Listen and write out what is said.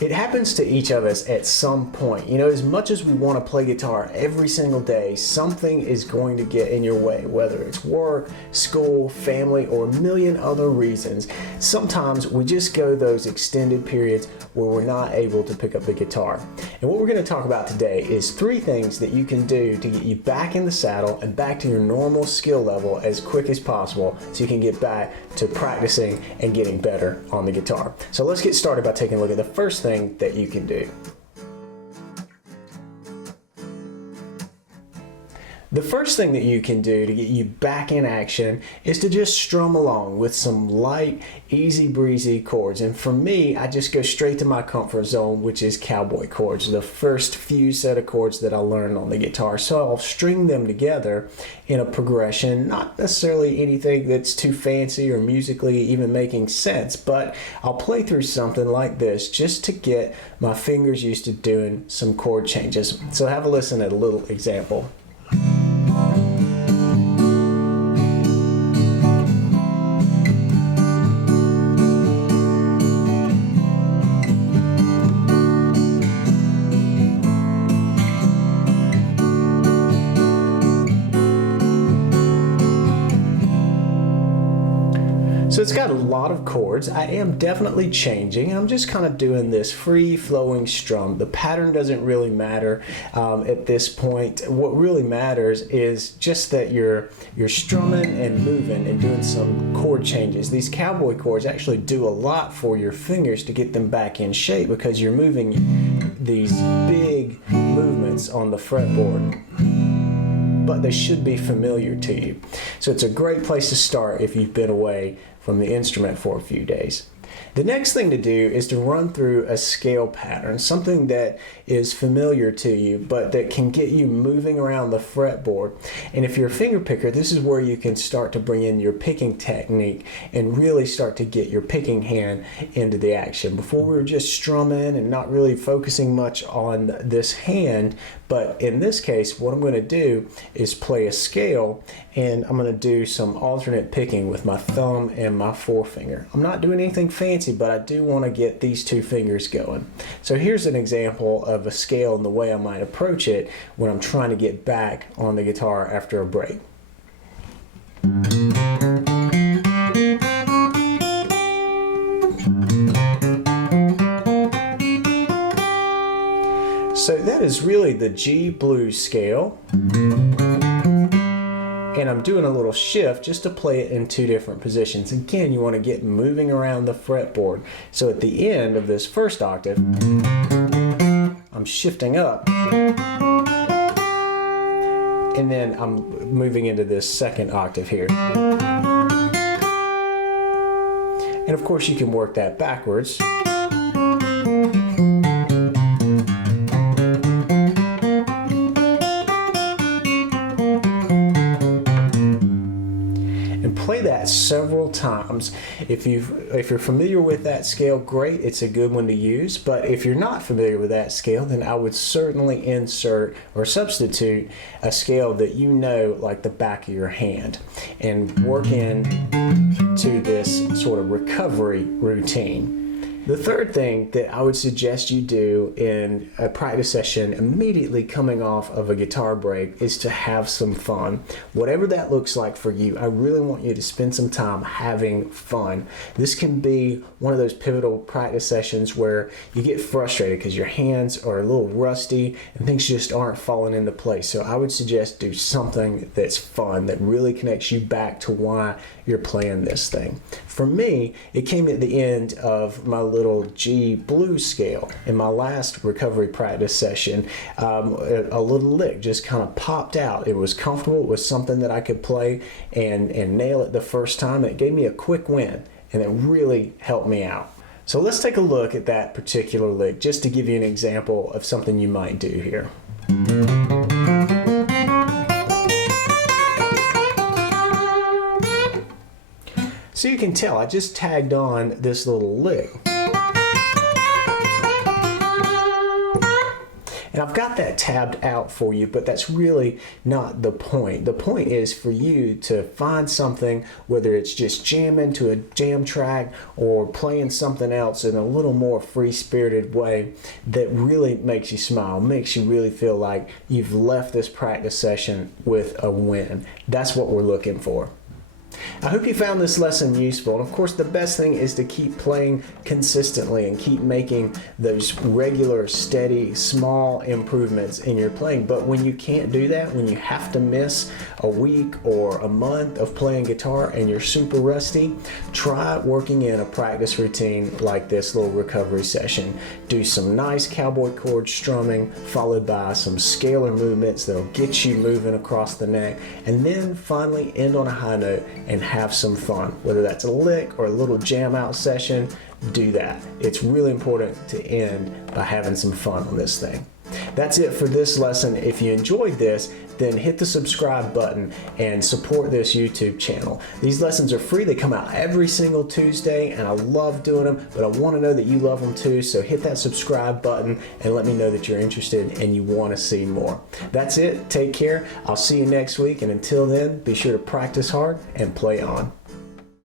It happens to each of us at some point. You know, as much as we want to play guitar every single day, something is going to get in your way, whether it's work, school, family, or a million other reasons. Sometimes we just go those extended periods where we're not able to pick up the guitar. And what we're going to talk about today is 3 things that you can do to get you back in the saddle and back to your normal skill level as quick as possible so you can get back to practicing and getting better on the guitar. So let's get started by taking a look at the first thing that you can do. The first thing that you can do to get you back in action is to just strum along with some light, easy breezy chords. And for me, I just go straight to my comfort zone, which is Cowboy Chords, the first few set of chords that I learned on the guitar. So I'll string them together in a progression, not necessarily anything that's too fancy or musically even making sense, but I'll play through something like this just to get my fingers used to doing some chord changes. So have a listen at a little example. So it's got a lot of chords. I am definitely changing. I'm just kind of doing this free-flowing strum. The pattern doesn't really matter at this point. What really matters is just that you're strumming and moving and doing some chord changes. These cowboy chords actually do a lot for your fingers to get them back in shape because you're moving these big movements on the fretboard, but they should be familiar to you. So it's a great place to start if you've been away from the instrument for a few days. The next thing to do is to run through a scale pattern, something that is familiar to you, but that can get you moving around the fretboard. And if you're a finger picker, this is where you can start to bring in your picking technique and really start to get your picking hand into the action. Before we were just strumming and not really focusing much on this hand, but in this case, what I'm going to do is play a scale, and I'm going to do some alternate picking with my thumb and my forefinger. I'm not doing anything fancy, but I do want to get these 2 fingers going. So here's an example of a scale and the way I might approach it when I'm trying to get back on the guitar after a break. So that is really the G blues scale. And I'm doing a little shift just to play it in 2 different positions. Again, you want to get moving around the fretboard. So at the end of this first octave, I'm shifting up. And then I'm moving into this second octave here. And of course you can work that backwards. Play that several times. If you're familiar with that scale, great, it's a good one to use. But if you're not familiar with that scale, then I would certainly insert or substitute a scale that you know like the back of your hand and work in to this sort of recovery routine. The third thing that I would suggest you do in a practice session immediately coming off of a guitar break is to have some fun. Whatever that looks like for you, I really want you to spend some time having fun. This can be one of those pivotal practice sessions where you get frustrated because your hands are a little rusty and things just aren't falling into place. So I would suggest do something that's fun, that really connects you back to why you're playing this thing. For me, it came at the end of my little G blues scale. In my last recovery practice session, a little lick just kind of popped out. It was comfortable. It was something that I could play and nail it the first time. It gave me a quick win, and it really helped me out. So let's take a look at that particular lick just to give you an example of something you might do here. So you can tell I just tagged on this little lick. And I've got that tabbed out for you, but that's really not the point. The point is for you to find something, whether it's just jamming to a jam track or playing something else in a little more free-spirited way that really makes you smile, makes you really feel like you've left this practice session with a win. That's what we're looking for. I hope you found this lesson useful, and of course the best thing is to keep playing consistently and keep making those regular, steady, small improvements in your playing. But when you can't do that, when you have to miss a week or a month of playing guitar and you're super rusty, try working in a practice routine like this little recovery session. Do some nice cowboy chord strumming followed by some scalar movements that'll get you moving across the neck, and then finally end on a high note and have some fun. Whether that's a lick or a little jam out session, do that. It's really important to end by having some fun on this thing. That's it for this lesson. If you enjoyed this, then hit the subscribe button and support this YouTube channel. These lessons are free. They come out every single Tuesday, and I love doing them, but I want to know that you love them too, so hit that subscribe button and let me know that you're interested and you want to see more. That's it. Take care. I'll see you next week, and until then, be sure to practice hard and play on.